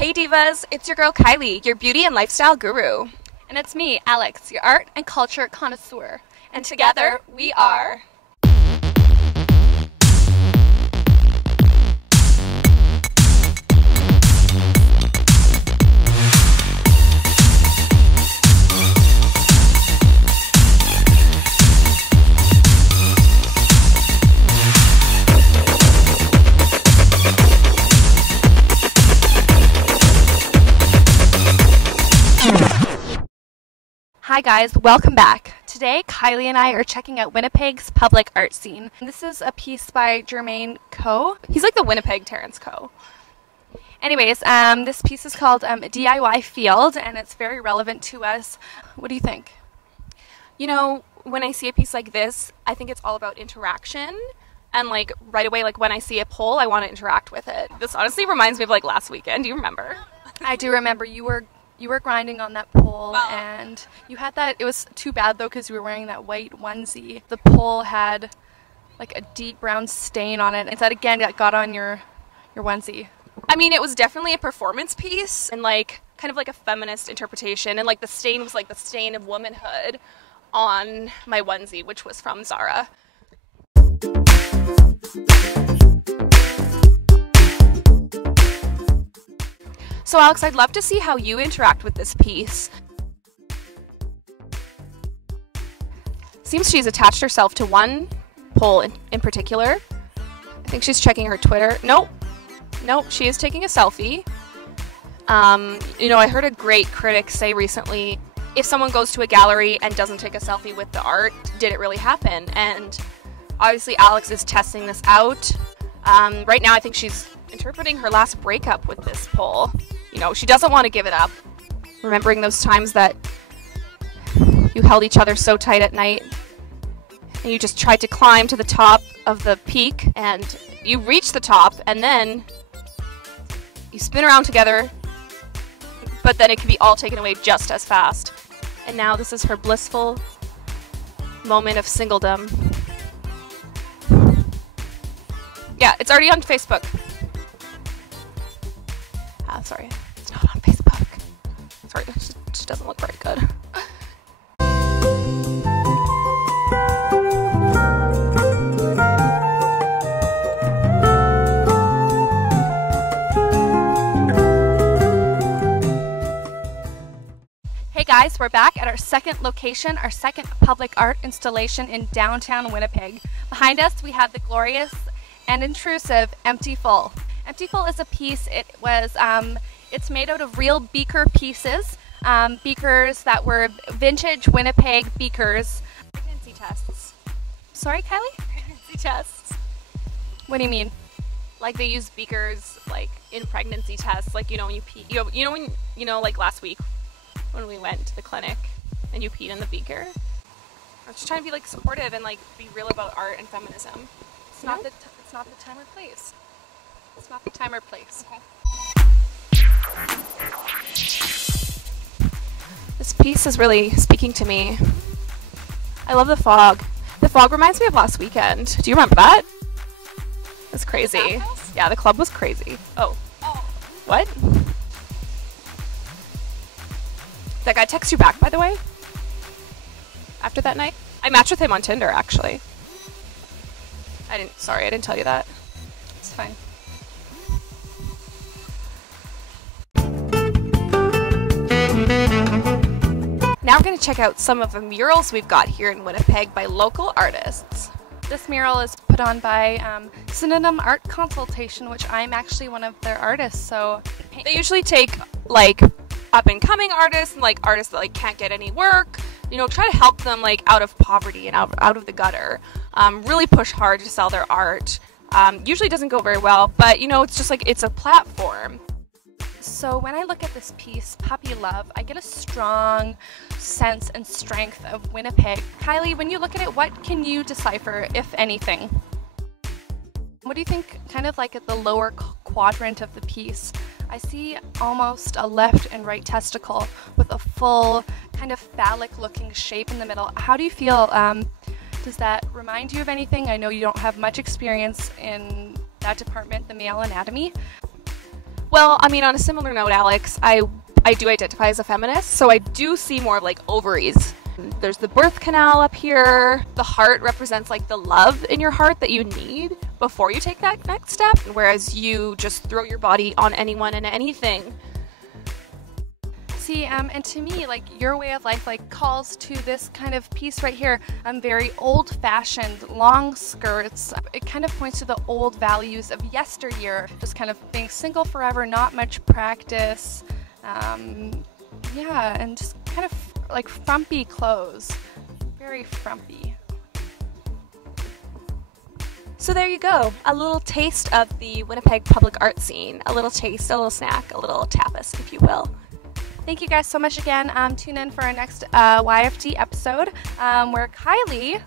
Hey Divas, it's your girl Kylie, your beauty and lifestyle guru. And it's me, Alex, your art and culture connoisseur. And together we are... Hi guys, welcome back. Today, Kylie and I are checking out Winnipeg's public art scene. This is a piece by Jermaine Coe. He's like the Winnipeg Terrence Coe. Anyways, this piece is called DIY Field, and it's very relevant to us. What do you think? You know, when I see a piece like this, I think it's all about interaction. And like right away, like when I see a pole, I want to interact with it. This honestly reminds me of like last weekend. Do you remember? I do remember. You were grinding on that pole, Wow. And you had that. It was too bad though because you were wearing that white onesie. The pole had like a deep brown stain on it. And that again got on your onesie. I mean, it was definitely a performance piece and like kind of like a feminist interpretation. And like the stain was like the stain of womanhood on my onesie, which was from Zara. So Alex, I'd love to see how you interact with this piece. Seems she's attached herself to one pole in particular. I think she's checking her Twitter. Nope, she is taking a selfie. You know, I heard a great critic say recently, if someone goes to a gallery and doesn't take a selfie with the art, did it really happen? And obviously Alex is testing this out. Right now I think she's interpreting her last breakup with this pole. You know, she doesn't want to give it up. Remembering those times that you held each other so tight at night and you just tried to climb to the top of the peak and you reach the top and then you spin around together, but then it can be all taken away just as fast. And now this is her blissful moment of singledom. Yeah, it's already on Facebook. Sorry, it's not on Facebook. Sorry, it just doesn't look very good. Hey guys, we're back at our second location, our second public art installation in downtown Winnipeg. Behind us, we have the glorious and intrusive Empty Full. Empty Full is a piece. It's made out of real beaker pieces, beakers that were vintage Winnipeg beakers. Pregnancy tests. Sorry, Kylie? Pregnancy tests. What do you mean? Like they use beakers like in pregnancy tests. Like, you know, when you pee, you know, like last week when we went to the clinic and you peed in the beaker. I was just trying to be like supportive and like be real about art and feminism. It's not the time or place. It's not the time or place. Okay. This piece is really speaking to me. I love the fog. The fog reminds me of last weekend. Do you remember that? It was crazy. Yeah, the club was crazy. Oh. What? That guy text you back, by the way? After that night? I matched with him on Tinder, actually. Sorry, I didn't tell you that. It's fine. Now we're going to check out some of the murals we've got here in Winnipeg by local artists. This mural is put on by Synonym Art Consultation, which I'm actually one of their artists. So they usually take like up-and-coming artists and like artists that like can't get any work, you know, try to help them like out of poverty and out of the gutter. Really push hard to sell their art. Usually doesn't go very well, but you know, it's just like it's a platform. So when I look at this piece, Puppy Love, I get a strong sense and strength of Winnipeg. Kylie, when you look at it, what can you decipher, if anything? What do you think, kind of like at the lower quadrant of the piece? I see almost a left and right testicle with a full kind of phallic looking shape in the middle. How do you feel? Does that remind you of anything? I know you don't have much experience in that department, the male anatomy. Well, I mean, on a similar note, Alex, I do identify as a feminist, so I do see more of like ovaries. There's the birth canal up here. The heart represents like the love in your heart that you need before you take that next step, whereas you just throw your body on anyone and anything. See, and to me, like, your way of life, like, calls to this kind of piece right here. Very old-fashioned, long skirts. It kind of points to the old values of yesteryear, just kind of being single forever, not much practice. Yeah, and just kind of like frumpy clothes. Very frumpy. So there you go, a little taste of the Winnipeg public art scene. A little taste, a little snack, a little tapas, if you will. Thank you guys so much again. Tune in for our next YFD episode where Kylie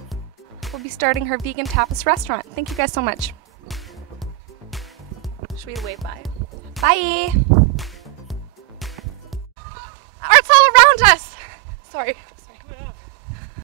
will be starting her vegan tapas restaurant. Thank you guys so much. Should we wave bye? Bye. Art's all around us. Sorry.